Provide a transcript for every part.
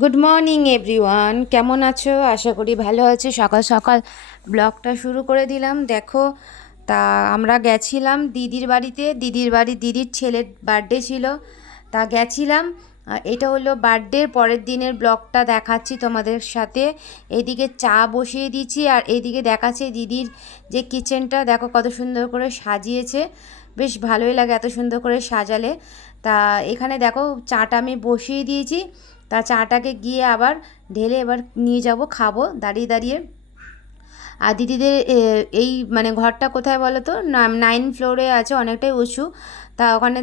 Good morning everyone, কেমন আছো? আশা করি ভালো আছো। সকাল সকাল ব্লগটা শুরু করে দিলাম। দেখো, তা আমরা গেছিলাম দিদির বাড়িতে। দিদির ছেলের বার্থডে ছিল, তা গেছিলাম। এটা হলো বার্থডের পরের দিনের ব্লগটা দেখাচ্ছি তোমাদের সাথে। এদিকে চা বসিয়ে দিচ্ছি আর এদিকে দেখাচ্ছে দিদির যে কিচেনটা। দেখো কত সুন্দর করে সাজিয়েছে, বেশ ভালোই লাগে এত সুন্দর করে সাজালে। তা এখানে দেখো চাটা আমি বসিয়ে দিয়েছি। তা চাটাকে গিয়ে আবার ঢেলে এবার নিয়ে যাব, খাবো দাঁড়িয়ে দাঁড়িয়ে। আর দিদিদের এই মানে ঘরটা কোথায় বলো তো, 9 ফ্লোরে আছে, অনেকটাই উঁচু। তা ওখানে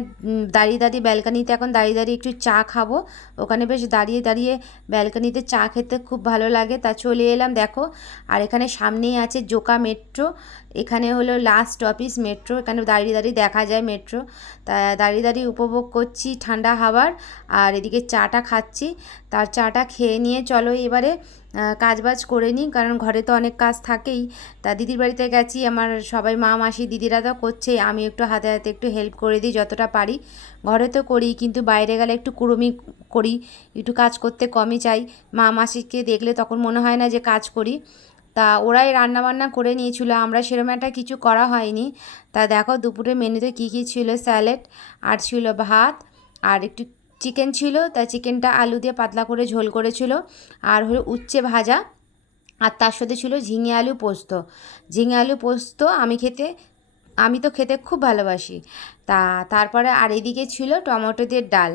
দাঁড়িয়ে দাঁড়িয়ে ব্যালকানিতে এখন দাঁড়িয়ে দাঁড়িয়ে একটু চা খাবো। ওখানে বেশ দাঁড়িয়ে দাঁড়িয়ে ব্যালকানিতে চা খেতে খুব ভালো লাগে। তা চলে এলাম দেখো। আর এখানে সামনেই আছে জোকা মেট্রো। এখানে হলো লাস্ট অফিস মেট্রো, এখানে দাঁড়িয়ে দাঁড়িয়ে দেখা যায় মেট্রো। তা দাঁড়িয়ে দাঁড়িয়ে উপভোগ করছি ঠান্ডা হাওয়ার, আর এদিকে চাটা খাচ্ছি। তার চাটা খেয়ে নিয়ে চলো এবারে কাজবাজ করে নিই, কারণ ঘরে তো অনেক কাজ থাকেই। তা দিদির বাড়িতে গেছি, আমার সবাই মা মাসি দিদিরা তো করছেই, আমি একটু হাতে হাতে একটু হেল্প করে দিই যতটা পারি। ঘরে তো করি, কিন্তু বাইরে গেলে একটু কুড়ুমি করি, একটু কাজ করতে কমই চাই। মা মাসিকে দেখলে তখন মনে হয় না যে কাজ করি। তা ওরাই রান্নাবান্না করে নিয়েছিল, আমরা সেরকম একটা কিছু করা হয়নি। তা দেখো দুপুরে মেনুতে কী কী ছিল, স্যালাড আর ছিল ভাত আর একটু চিকেন ছিল। তা চিকেনটা আলু দিয়ে পাতলা করে ঝোল করেছিল, আর হলো উচ্ছে ভাজা, আর তার সাথে ছিল ঝিঙে আলু পোস্ত। ঝিঙে আলু পোস্ত আমি তো খেতে খুব ভালোবাসি। তারপরে আর এদিকে ছিল টমেটো দিয়ে ডাল।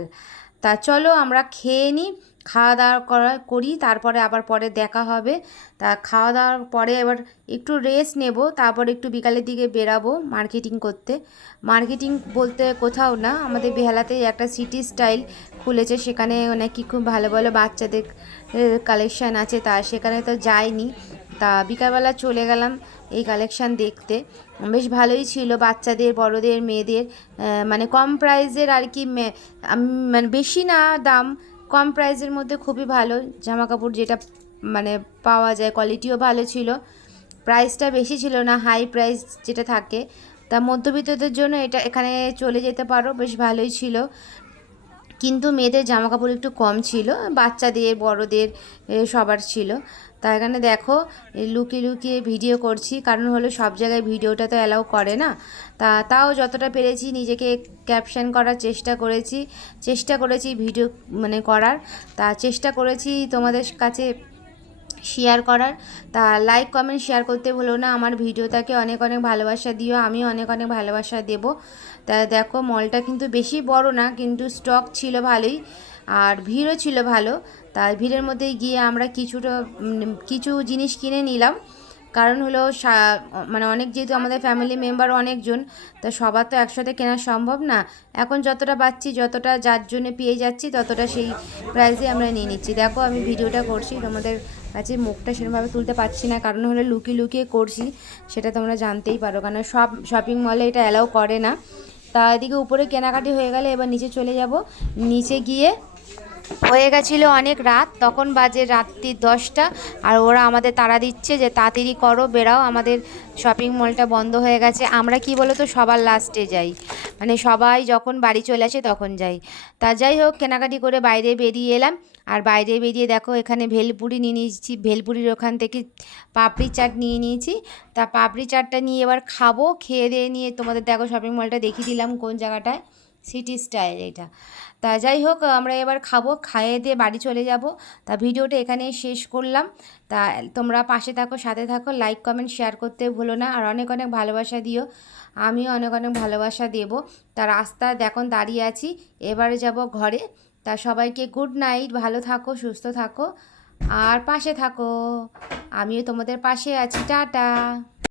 তা চলো আমরা খেয়ে নিই, খাওয়া দাওয়া করি, তারপরে আবার পরে দেখা হবে। তা খাওয়া দাওয়ার পরে এবার একটু রেস্ট নেব, তারপরে একটু বিকালের দিকে বেরাবো মার্কেটিং করতে। মার্কেটিং বলতে কোথাও না, আমাদের বেহালাতেই একটা সিটি স্টাইল খুলেছে, সেখানে নাকি খুব ভালো ভালো বাচ্চাদের কালেকশান আছে। তা সেখানে তো যাইনি, তা বিকালবেলা চলে গেলাম এই কালেকশান দেখতে। বেশ ভালোই ছিল, বাচ্চাদের বড়দের মেয়েদের, মানে কম প্রাইসের আর কি, মানে বেশি না দাম, কম প্রাইসের মধ্যে খুবই ভালো জামাকাপড় যেটা মানে পাওয়া যায়, কোয়ালিটিও ভালো ছিল। প্রাইসটা বেশি ছিল না, হাই প্রাইস যেটা থাকে। তা মধ্যবিত্তদের জন্য এটা এখানে চলে যেতে পারো, বেশ ভালোই ছিল। কিন্তু মেয়েদের জামাকাপড় একটু কম ছিল, বাচ্চাদের বড়দের সবার ছিল। তা এখানে দেখো লুকিয়ে লুকিয়ে ভিডিও করছি, কারণ হলো সব জায়গায় ভিডিওটা তো অ্যালাউ করে না। তাও যতটা পেরেছি নিজেকে ক্যাপশন করার চেষ্টা করেছি ভিডিও মানে করার। তা চেষ্টা করেছি তোমাদের কাছে শেয়ার করার। তা লাইক কমেন্ট শেয়ার করতে ভুলো না, আমার ভিডিওটাকে অনেক অনেক ভালোবাসা দিও, আমিও অনেক অনেক ভালোবাসা দেব। তা দেখো মলটা কিন্তু বেশি বড় না, কিন্তু স্টক ছিল ভালোই, আর ভিড়ও ছিল ভালো। তাই ভিড়ের মধ্যে গিয়ে আমরা কিছু জিনিস কিনে নিলাম, কারণ হলো মানে অনেক, যেহেতু আমাদের ফ্যামিলি মেম্বার অনেকজন, তা সবার তো একসাথে কেনা সম্ভব না। এখন যতটা পাচ্ছি, যতটা যার জন্য পেয়ে যাচ্ছি, ততটা সেই প্রাইসে আমরা নিয়ে নিচ্ছি। দেখো আমি ভিডিওটা করছি, তোমাদের কাছে মুখটা সেরকমভাবে তুলতে পারছি না, কারণ হলো লুকিয়ে লুকিয়ে করছি, সেটা তোমরা জানতেই পারো, কারণ সব শপিং মলে এটা অ্যালাউ করে না। তা এদিকে উপরে কেনাকাটি হয়ে গেলে এবার নিচে চলে যাব। নিচে গিয়ে হয়ে গেছিলো অনেক রাত, তখন বাজে রাত্রি 10টা, আর ওরা আমাদের তাড়া দিচ্ছে যে তাড়াতাড়ি করো, বেরাও, আমাদের শপিং মলটা বন্ধ হয়ে গেছে। আমরা কি বলো তো সবার লাস্টে যাই, মানে সবাই যখন বাড়ি চলে আসে তখন যাই। তা যাই হোক, কেনাকাটি করে বাইরে বেরিয়ে এলাম। আর বাইরে বেরিয়ে দেখো এখানে ভেলপুরি নিয়ে নিয়েছি, ভেলপুরির ওখান থেকে পাপড়ি চাট নিয়ে নিয়েছি। তা পাপড়ি চাটটা নিয়ে এবার খাবো, খেয়ে দিয়ে নিয়ে তোমাদের দেখো শপিং মলটা দেখিয়ে দিলাম কোন জায়গাটায়, সিটি স্টাইল এটা। তা যাই হোক, আমরা এবার খাবো, খাইয়ে দিয়ে বাড়ি চলে যাব। তা ভিডিওটা এখানেই শেষ করলাম। তা তোমরা পাশে থাকো, সাথে থাকো, লাইক কমেন্ট শেয়ার করতে ভুলো না, আর অনেক অনেক ভালোবাসা দিও, আমিও অনেক অনেক ভালোবাসা দেবো। তা রাস্তায় দেখুন দাঁড়িয়ে আছি, এবারে যাব ঘরে। তা সবাইকে গুড নাইট, ভালো থাকো, সুস্থ থাকো, আর পাশে থাকো, আমিও তোমাদের পাশে আছি, টাটা।